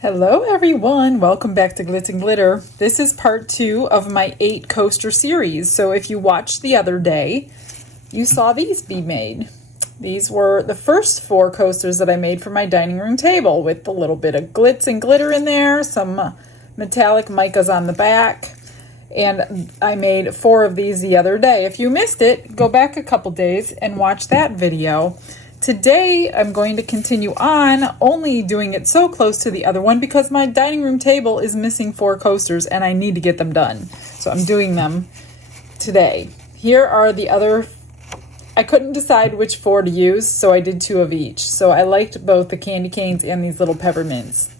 Hello everyone, welcome back to Glitz and Glitter. This is part 2 of my 8 coaster series. So if you watched the other day, you saw these be made. These were the first 4 coasters that I made for my dining room table with a little bit of glitz and glitter in there, some metallic micas on the back, and I made 4 of these the other day. If you missed it, go back a couple days and watch that video. Today, I'm going to continue on, only doing it so close to the other one because my dining room table is missing 4 coasters and I need to get them done. So I'm doing them today. Here are the other, I couldn't decide which 4 to use, so I did 2 of each. So I liked both the candy canes and these little peppermints.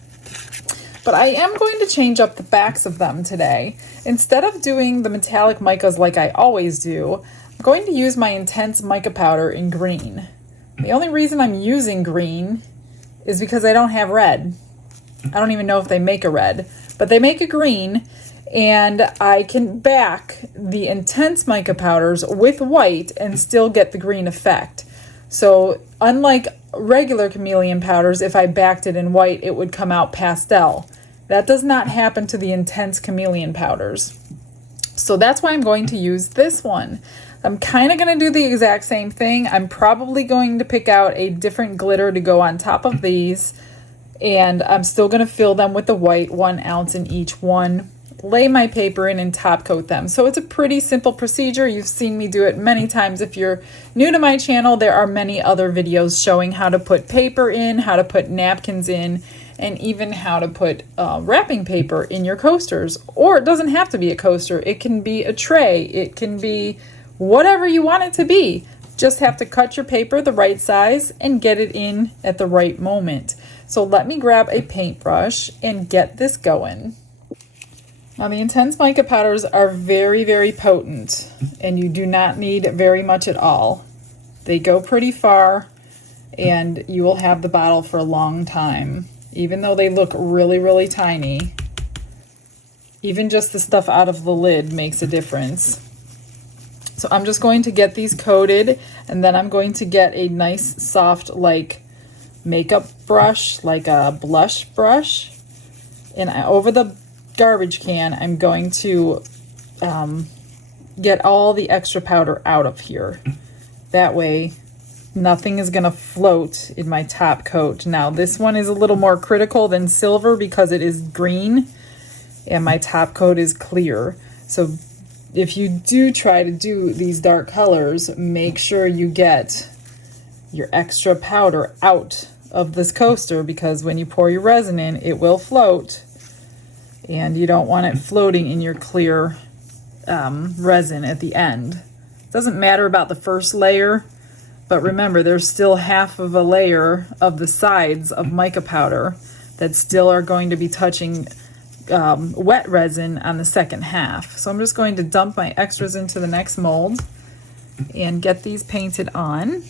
But I am going to change up the backs of them today. Instead of doing the metallic micas like I always do, I'm going to use my intense mica powder in green. The only reason I'm using green is because I don't have red. I don't even know if they make a red, but they make a green, and I can back the intense mica powders with white and still get the green effect. So unlike regular chameleon powders, if I backed it in white, it would come out pastel. That does not happen to the intense chameleon powders. So that's why I'm going to use this one. I'm kind of going to do the exact same thing. I'm probably going to pick out a different glitter to go on top of these, and I'm still going to fill them with the white, 1 ounce in each one, lay my paper in and top coat them. So it's a pretty simple procedure. You've seen me do it many times. If you're new to my channel, there are many other videos showing how to put paper in, how to put napkins in, and even how to put wrapping paper in your coasters. Or it doesn't have to be a coaster. It can be a tray. It can be whatever you want it to be. Just have to cut your paper the right size and get it in at the right moment. So let me grab a paintbrush and get this going. Now the intense mica powders are very, very potent, and you do not need very much at all. They go pretty far, and you will have the bottle for a long time. Even though they look really, really tiny, even just the stuff out of the lid makes a difference. So I'm just going to get these coated, and then I'm going to get a nice soft like makeup brush, like a blush brush, and over the garbage can I'm going to get all the extra powder out of here. That way nothing is going to float in my top coat. Now this one is a little more critical than silver because it is green and my top coat is clear. So if you do try to do these dark colors, make sure you get your extra powder out of this coaster, because when you pour your resin in, it will float, and you don't want it floating in your clear resin at the end. It doesn't matter about the first layer, but remember there's still half of a layer of the sides of mica powder that still are going to be touching wet resin on the second half. So I'm just going to dump my extras into the next mold and get these painted on.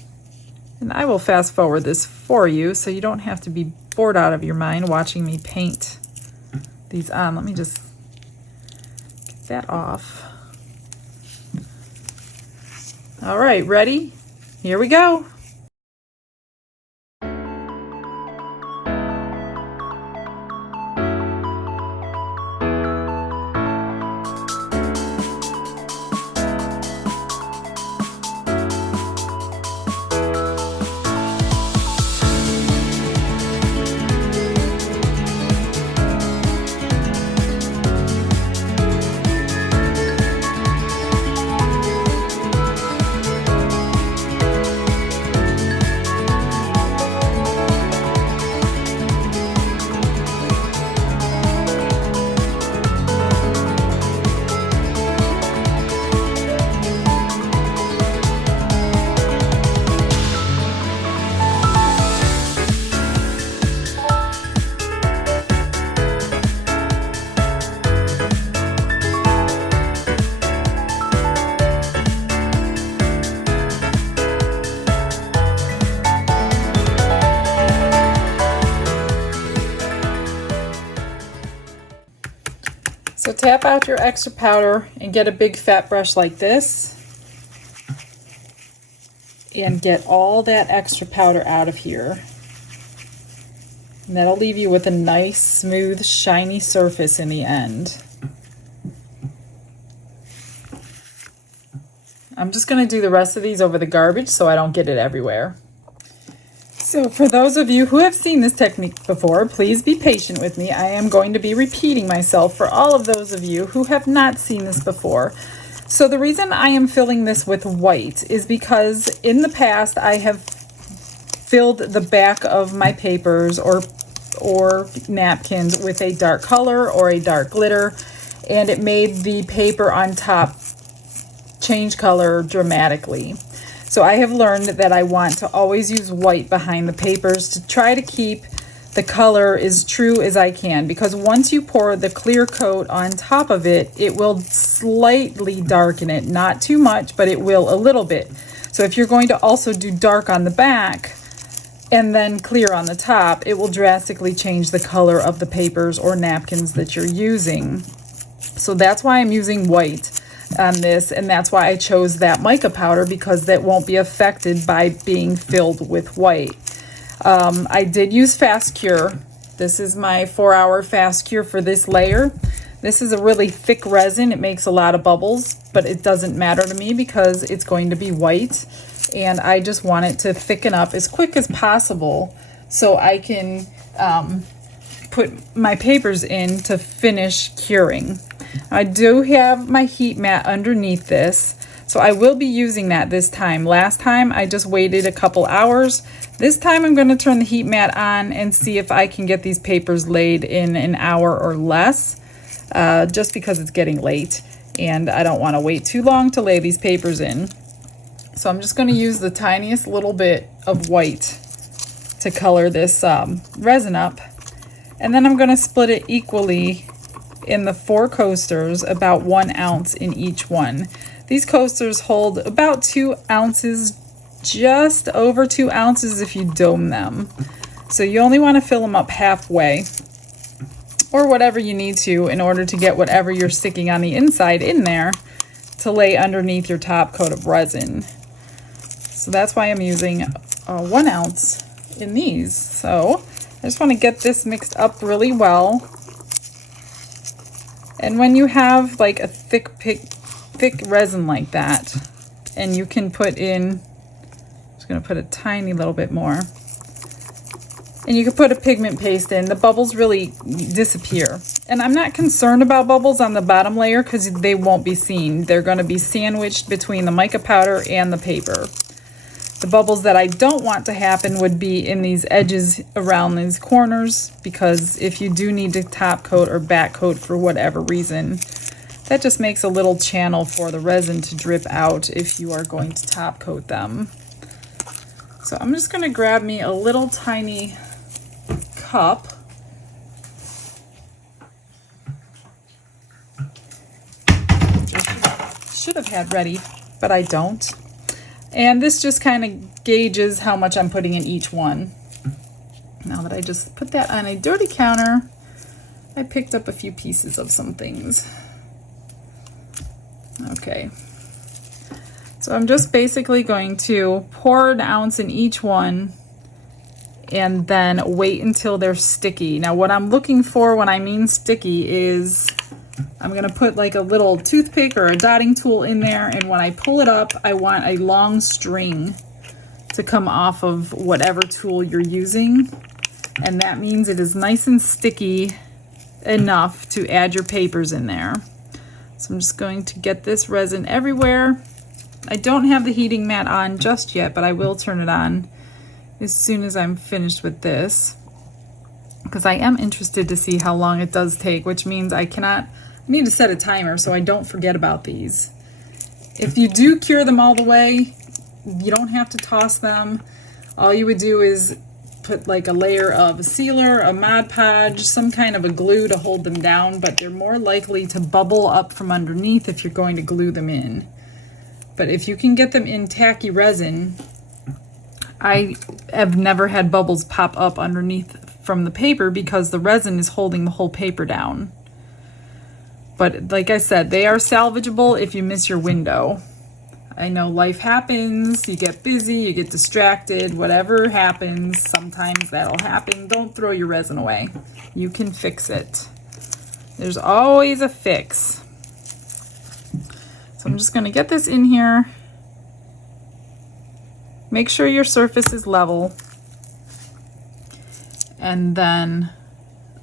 And I will fast forward this for you so you don't have to be bored out of your mind watching me paint these on. Let me just get that off. All right, ready? Here we go. So tap out your extra powder and get a big fat brush like this and get all that extra powder out of here. And that'll leave you with a nice, smooth, shiny surface in the end. I'm just going to do the rest of these over the garbage so I don't get it everywhere. So for those of you who have seen this technique before, please be patient with me. I am going to be repeating myself for all of those of you who have not seen this before. So the reason I am filling this with white is because in the past I have filled the back of my papers or napkins with a dark color or a dark glitter, and it made the paper on top change color dramatically. So I have learned that I want to always use white behind the papers to try to keep the color as true as I can, because once you pour the clear coat on top of it, it will slightly darken it, not too much, but it will a little bit. So if you're going to also do dark on the back and then clear on the top, it will drastically change the color of the papers or napkins that you're using. So that's why I'm using white on this, and that's why I chose that mica powder, because that won't be affected by being filled with white. I did use fast cure. This is my 4-hour fast cure for this layer. This is a really thick resin. It makes a lot of bubbles, but it doesn't matter to me because it's going to be white, and I just want it to thicken up as quick as possible so I can put my papers in to finish curing. I do have my heat mat underneath this, so I will be using that this time. Last time I just waited a couple hours. This time I'm going to turn the heat mat on and see if I can get these papers laid in an hour or less, just because it's getting late and I don't want to wait too long to lay these papers in. So I'm just going to use the tiniest little bit of white to color this resin up, and then I'm going to split it equally in the 4 coasters, about 1 ounce in each one. These coasters hold about 2 ounces, just over 2 ounces if you dome them. So you only want to fill them up halfway, or whatever you need to in order to get whatever you're sticking on the inside in there to lay underneath your top coat of resin. So that's why I'm using 1 ounce in these. So I just want to get this mixed up really well. And when you have like a thick resin like that, and you can put in, I'm just going to put a tiny little bit more, and you can put a pigment paste in, the bubbles really disappear. And I'm not concerned about bubbles on the bottom layer because they won't be seen. They're going to be sandwiched between the mica powder and the paper. The bubbles that I don't want to happen would be in these edges around these corners, because if you do need to top coat or back coat for whatever reason, that just makes a little channel for the resin to drip out if you are going to top coat them. So I'm just going to grab me a little tiny cup. Should have had ready, but I don't. And this just kind of gauges how much I'm putting in each one. Now that I just put that on a dirty counter, I picked up a few pieces of some things. Okay. So I'm just basically going to pour 1 ounce in each one and then wait until they're sticky. Now what I'm looking for when I mean sticky is I'm going to put like a little toothpick or a dotting tool in there, and when I pull it up, I want a long string to come off of whatever tool you're using, and that means it is nice and sticky enough to add your papers in there. So I'm just going to get this resin everywhere. I don't have the heating mat on just yet, but I will turn it on as soon as I'm finished with this, because I am interested to see how long it does take, which means I need to set a timer so I don't forget about these. If you do cure them all the way, you don't have to toss them. All you would do is put like a layer of a sealer, a Mod Podge, some kind of a glue to hold them down, but they're more likely to bubble up from underneath if you're going to glue them in. But if you can get them in tacky resin, I have never had bubbles pop up underneath from the paper because the resin is holding the whole paper down. But like I said, they are salvageable if you miss your window. I know life happens, you get busy, you get distracted, whatever happens, sometimes that'll happen. Don't throw your resin away. You can fix it. There's always a fix. So I'm just gonna get this in here. Make sure your surface is level. And then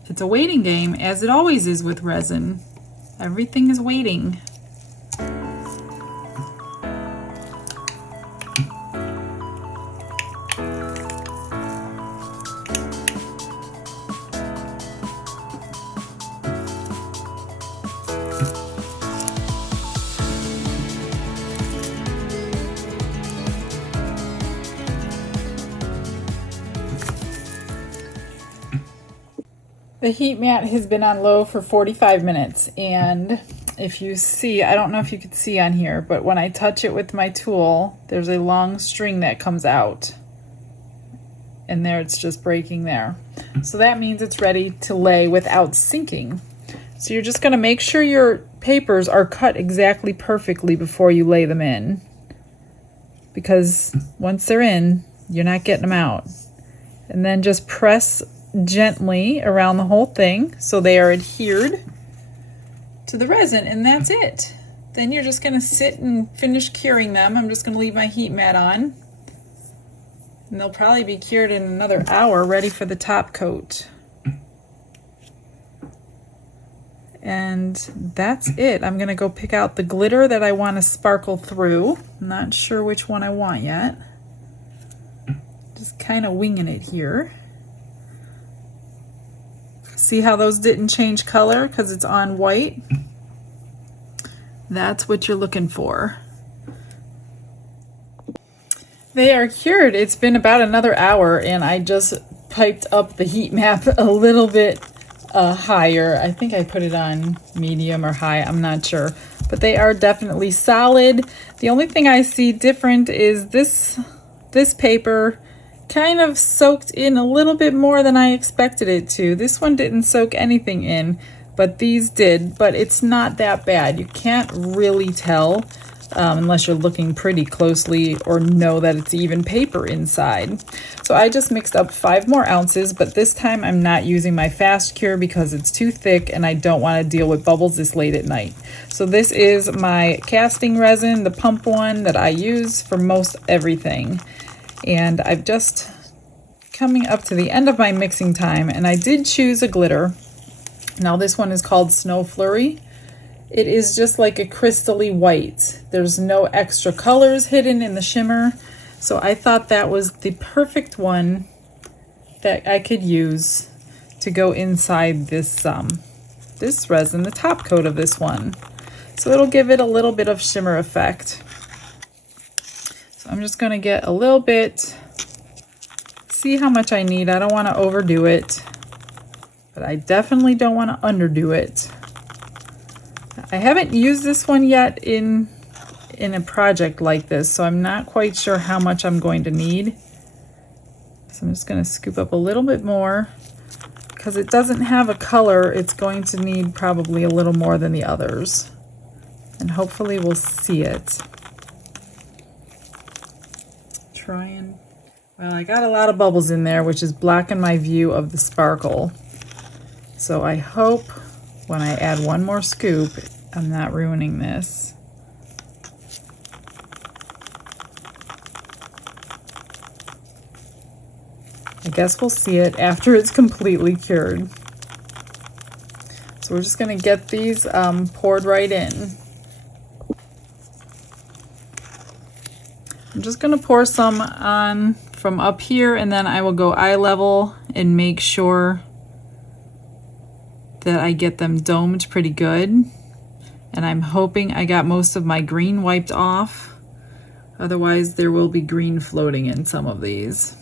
it's a waiting game, as it always is with resin. Everything is waiting. The heat mat has been on low for 45 minutes, and if you see, I don't know if you could see on here, but when I touch it with my tool, there's a long string that comes out. And there it's just breaking there. So that means it's ready to lay without sinking. So you're just gonna make sure your papers are cut exactly perfectly before you lay them in. Because once they're in, you're not getting them out. And then just press gently around the whole thing so they are adhered to the resin, and that's it. Then you're just gonna sit and finish curing them. I'm just gonna leave my heat mat on, and they'll probably be cured in another hour, ready for the top coat. And that's it. I'm gonna go pick out the glitter that I want to sparkle through. I'm not sure which one I want yet. Just kind of winging it here. See how those didn't change color because it's on white? That's what you're looking for. They are cured. It's been about another hour, and I just piped up the heat map a little bit higher. I think I put it on medium or high, I'm not sure. But they are definitely solid. The only thing I see different is this paper kind of soaked in a little bit more than I expected it to. This one didn't soak anything in, but these did, but it's not that bad. You can't really tell unless you're looking pretty closely or know that it's even paper inside. So I just mixed up 5 more ounces, but this time I'm not using my fast cure because it's too thick and I don't want to deal with bubbles this late at night. So this is my casting resin, the pump one that I use for most everything. And I've just coming up to the end of my mixing time, and I did choose a glitter. Now this one is called Snow Flurry. It is just like a crystally white. There's no extra colors hidden in the shimmer. So I thought that was the perfect one that I could use to go inside this this resin, the top coat of this one. So it'll give it a little bit of shimmer effect. I'm just going to get a little bit, see how much I need. I don't want to overdo it, but I definitely don't want to underdo it. I haven't used this one yet in a project like this, so I'm not quite sure how much I'm going to need. So I'm just going to scoop up a little bit more. Because it doesn't have a color, it's going to need probably a little more than the others. And hopefully we'll see it. Well, I got a lot of bubbles in there, which is blocking my view of the sparkle. So I hope when I add one more scoop, I'm not ruining this. I guess we'll see it after it's completely cured. So we're just going to get these poured right in. I'm just going to pour some on from up here, and then I will go eye level and make sure that I get them domed pretty good. And I'm hoping I got most of my green wiped off. Otherwise, there will be green floating in some of these.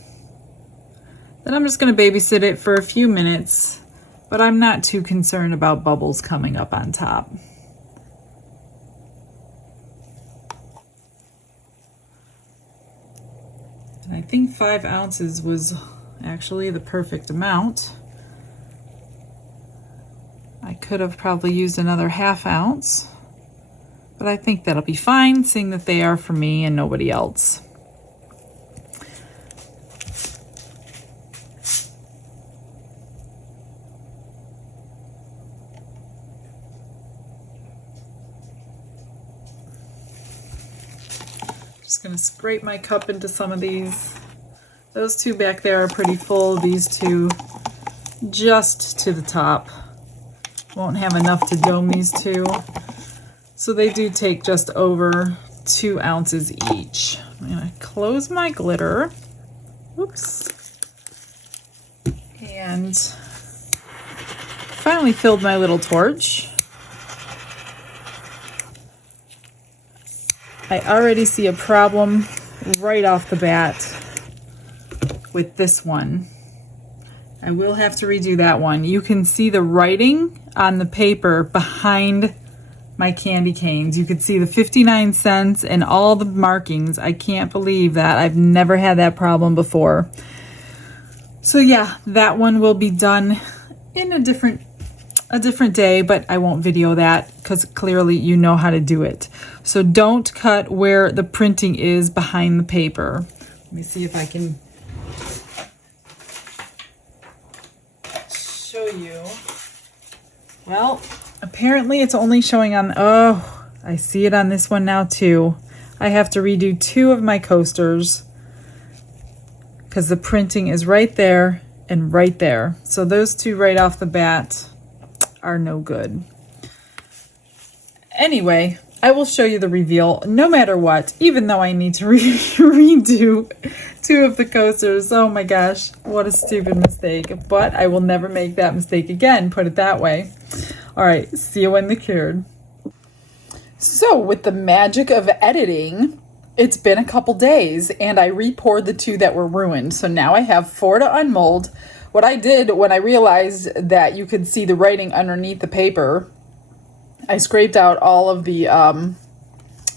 Then I'm just going to babysit it for a few minutes, but I'm not too concerned about bubbles coming up on top. And I think 5 ounces was actually the perfect amount. I could have probably used another ½ ounce, but I think that'll be fine, seeing that they are for me and nobody else. Just gonna scrape my cup into some of these. Those two back there are pretty full. These two just to the top. Won't have enough to dome these two. So they do take just over 2 ounces each. I'm gonna close my glitter. Oops. And finally filled my little torch. I already see a problem right off the bat with this one. I will have to redo that one. You can see the writing on the paper behind my candy canes. You could see the 59 cents and all the markings. I can't believe that. I've never had that problem before. So yeah, that one will be done in a different day, but I won't video that because clearly you know how to do it. So don't cut where the printing is behind the paper. Let me see if I can show you. Well, apparently it's only showing on, oh, I see it on this one now too. I have to redo 2 of my coasters because the printing is right there and right there. So those 2 right off the bat are no good. Anyway, I will show you the reveal no matter what, even though I need to redo 2 of the coasters. Oh my gosh, what a stupid mistake. But I will never make that mistake again, put it that way. All right, see you when they're cured. So with the magic of editing, it's been a couple days and I re-poured the 2 that were ruined. So now I have 4 to unmold. What I did when I realized that you could see the writing underneath the paper, I scraped out all of the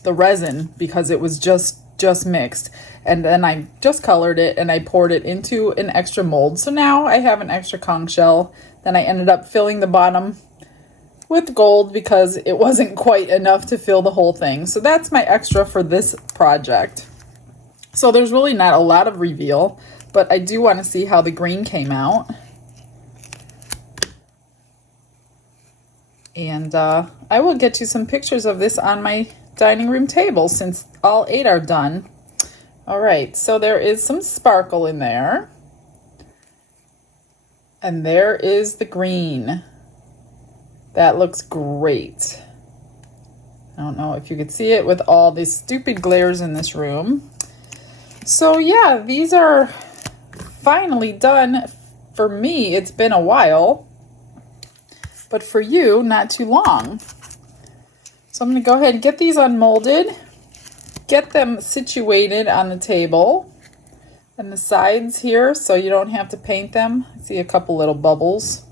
resin because it was just mixed, and then I just colored it and I poured it into an extra mold. So now I have an extra conch shell. Then I ended up filling the bottom with gold because it wasn't quite enough to fill the whole thing. So that's my extra for this project. So there's really not a lot of reveal, but I do want to see how the green came out. And I will get you some pictures of this on my dining room table since all 8 are done. All right, so there is some sparkle in there. And there is the green. That looks great. I don't know if you could see it with all these stupid glares in this room. So yeah, these are finally done. For me, it's been a while, but for you, not too long. So I'm gonna go ahead and get these unmolded, get them situated on the table and the sides here so you don't have to paint them. I see a couple little bubbles.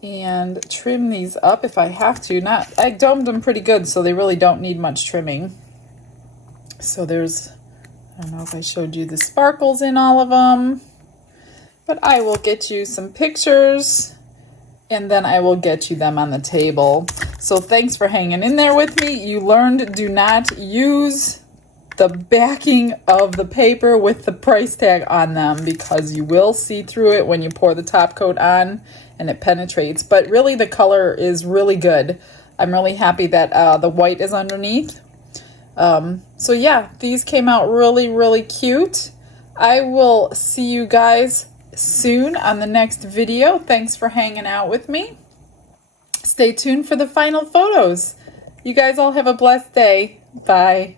And trim these up if I have to. I domed them pretty good, so they really don't need much trimming. So there's, I don't know if I showed you the sparkles in all of them, but I will get you some pictures and then I will get you them on the table. So thanks for hanging in there with me. You learned, do not use the backing of the paper with the price tag on them because you will see through it when you pour the top coat on and it penetrates. But really the color is really good. I'm really happy that the white is underneath. So yeah, these came out really, really cute. I will see you guys soon on the next video. Thanks for hanging out with me. Stay tuned for the final photos. You guys all have a blessed day. Bye.